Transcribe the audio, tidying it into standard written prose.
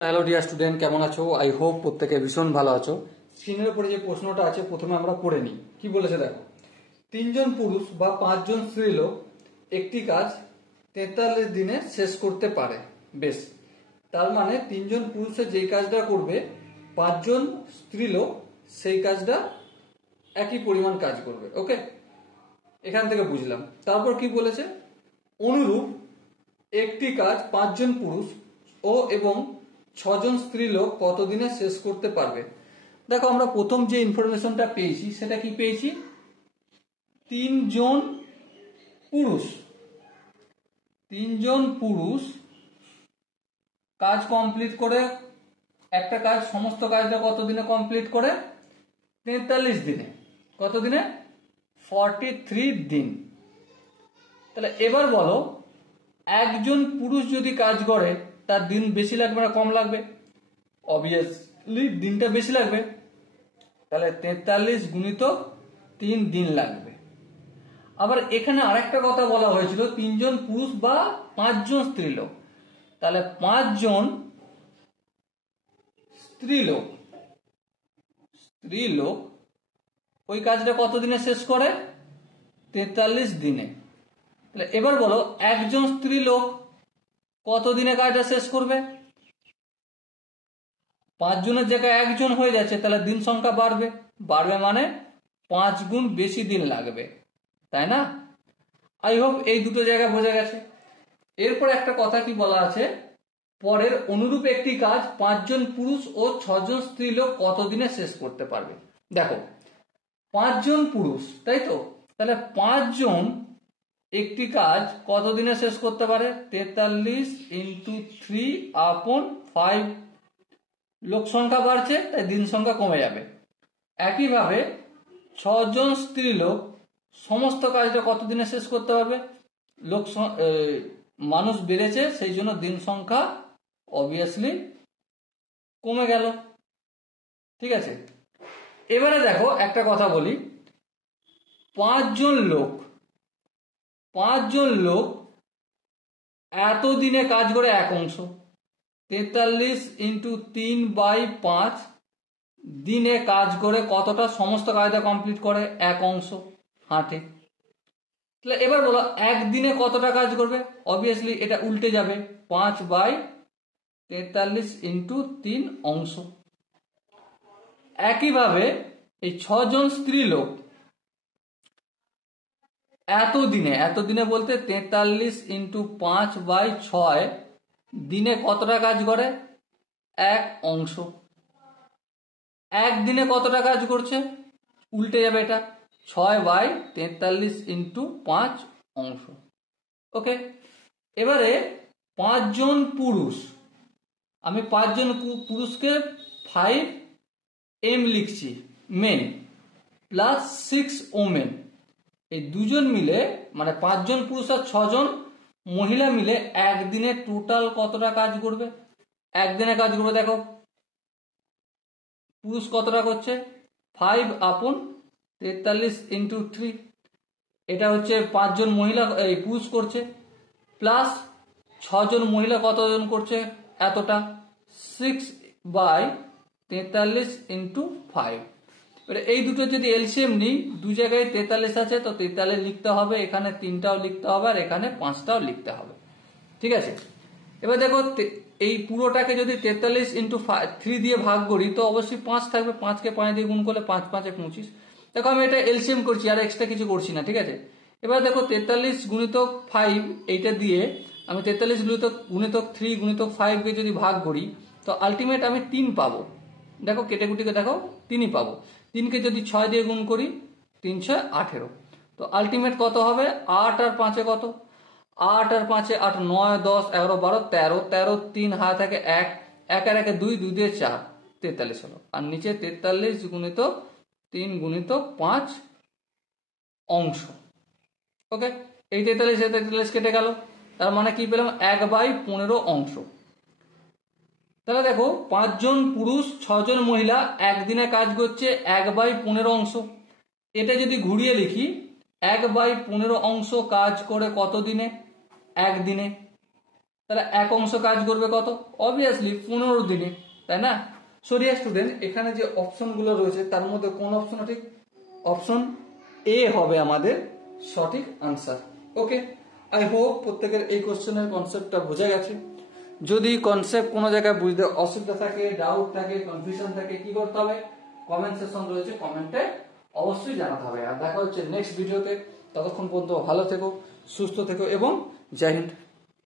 Hello dear student, কেমন আছো? I hope প্রত্যেকে ভীষণ ভালো আছো। স্ক্রিনের উপরে যে প্রশ্নটা আছে প্রথমে আমরা পড়ে নিই। কি বলেছে দেখো, 3জন পুরুষ বা 5জন স্ত্রীলোক একটি কাজ 43 দিনে শেষ করতে পারে। বেশ, তার মানে 3জন পুরুষে যেই কাজটা করবে 5জন স্ত্রীলোক সেই কাজটা একই পরিমাণ কাজ করবে। ওকে, এখান থেকে বুঝলাম। তারপর কি বলেছে, অনুরূপ একটি কাজ 5জন পুরুষ এবং 6জন স্ত্রীলোক কতদিনে শেষ করতে পারবে। দেখো, আমরা প্রথম যে ইনফরমেশনটা পেয়েছি সেটা কি পেয়েছি, 3জন পুরুষ 3জন পুরুষ কাজ কমপ্লিট করে, একটা কাজ সমস্ত কাজটা কতদিনে কমপ্লিট করে, 43 দিনে। কত দিনে? 43 দিন। তাহলে এবার বলো, একজন পুরুষ যদি কাজ করে তার দিন বেশি লাগবে না কম লাগবে? অবভিয়াসলি দিনটা বেশি লাগবে। তাহলে 43 গুণিত 3 দিন লাগবে। আবার এখানে আরেকটা কথা বলা হয়েছিল, 3জন পুরুষ বা 5জন স্ত্রীলোক। তাহলে 5জন স্ত্রীলোক ওই কাজটা কত দিনে শেষ করে? 43 দিনে। তাহলে এবার বলো, একজন স্ত্রীলোক কত দিনে কাজটা শেষ করবে? 5জনের জায়গায় 1জন হয়ে যাচ্ছে, তাহলে দিন সংখ্যা বাড়বে মানে 5 গুণ বেশি দিন লাগবে, তাই না? আই হোপ এই দুটো জায়গা বোঝা গেছে। এরপর একটা কথা কি বলা আছে, পরের অনুরূপ একটি কাজ 5জন পুরুষ ও 6জন স্ত্রীলোক কতদিনে শেষ করতে পারবে। দেখো, 5জন পুরুষ, তাই তো? তাহলে 5জন একটি কাজ কতদিনে শেষ করতে পারে? 43 × 3/5। লোক সংখ্যা বাড়ছে তাই দিন সংখ্যা কমে যাবে। একইভাবে 6জন স্ত্রীলোক সমস্ত কাজটা কতদিনে শেষ করতে পারবে? মানুষ বেড়েছে সেই জন্য দিন সংখ্যা অবভিয়াসলি কমে গেল। ঠিক আছে, এবারে দেখো একটা কথা বলি, 5জন লোক এত দিনে কাজ করে এক অংশ। 43 × 3/5 দিনে কাজ করে কতটা সমস্ত কাজটা কমপ্লিট করে? এক অংশ। হ্যাঁ, ঠিক। তাহলে এবার বলো, একদিনে কতটা কাজ করবে? অবভিয়াসলি এটা উল্টে যাবে, 5/43 × 3 অংশ। একইভাবে এই 6জন স্ত্রীলোক এত দিনে বলতে 43 × 5/6 দিনে কতটা কাজ করে? এক অংশ। একদিনে কতটা কাজ করছে? উল্টে যাবে এটা, 6/43 × 5 অংশ। ওকে, এবারে 5জন পুরুষ, আমি 5জন পুরুষকে 5m লিখছি, মেন, প্লাস 6 ওমেন। এই দুজন মিলে মানে 5জন পুরুষ আর 6জন মহিলা মিলে একদিনে টোটাল কতটা কাজ করবে? একদিনে কাজ করবে, দেখো পুরুষ কতটা করছে, 5/43 × 3। এটা হচ্ছে 5জন মহিলা এই পুরুষ করছে, প্লাস 6জন মহিলা কতজন করছে? এতটা, 6/43 × 5। এই দুটো যদি এলসিএম নিই, দু জায়গায় 43 আছে তো 43 লিখতে হবে, এখানে 3টাও লিখতে হবে আর এখানে 5টাও লিখতে হবে। ঠিক আছে, এবার দেখো এই পুরোটাকে যদি 43 × 3 দিয়ে ভাগ করি তো অবশ্যই 5 থাকবে। 5কে 5 দিয়ে গুণ করলে 5 × 5 = 25। দেখো আমি এটা এলসিএম করছি, আর এক্সট্রা কিছু করছি না। ঠিক আছে, এবার দেখো 43 × 5 এইটা দিয়ে আমি 43 × 3 × 5কে যদি ভাগ করি তো আলটিমেট আমি 3 পাবো। দেখো কেটে কুটিকে দেখো 3ই পাবো। 3কে যদি 6 দিয়ে গুণ করি 3 × 6 = 18। তো আলটিমেট কত হবে? 8 আর 5-এ কত? 8 আর 5-এ 8, 9, 10, 11, 12, 13, 13, 3 হাতে থাকে 1, 1 আর 1-এ 2, 2 দিয়ে 4, 43 হলো। আর নিচে 43 × 3 × 5 অংশ। ওকে, এই 43 কেটে গেল, তার মানে কি পেলাম? 1/15 অংশ। তাহলে দেখো 5জন পুরুষ 6জন মহিলা একদিনে কাজ করছে 1/15 অংশ। এটা যদি ঘুরিয়ে লিখি, 1/15 অংশ কাজ করে কত দিনে? একদিনে। তাহলে এক অংশ কাজ করবে কত? অবভিয়াসলি 15 দিনে, তাই না? সো ডিয়ার স্টুডেন্ট, এখানে যে অপশনগুলো রয়েছে তার মধ্যে কোন অপশন ঠিক? অপশন এ হবে আমাদের সঠিক আনসার। ওকে, আই হোপ প্রত্যেকের এই কোশ্চেনের কনসেপ্টটা বোঝা গেছে। যদি কনসেপ্ট কোনো জায়গায় বুঝতে অসুবিধা থাকে, ডাউট থাকে, কনফিউশন থাকে, কি করতে হবে? কমেন্ট সেকশন রয়েছে, কমেন্টে অবশ্যই জানাতে হবে। আর দেখা হচ্ছে নেক্সট ভিডিওতে। ততক্ষণ পর্যন্ত ভালো থেকো, সুস্থ থেকো এবং জয় হিন্দ।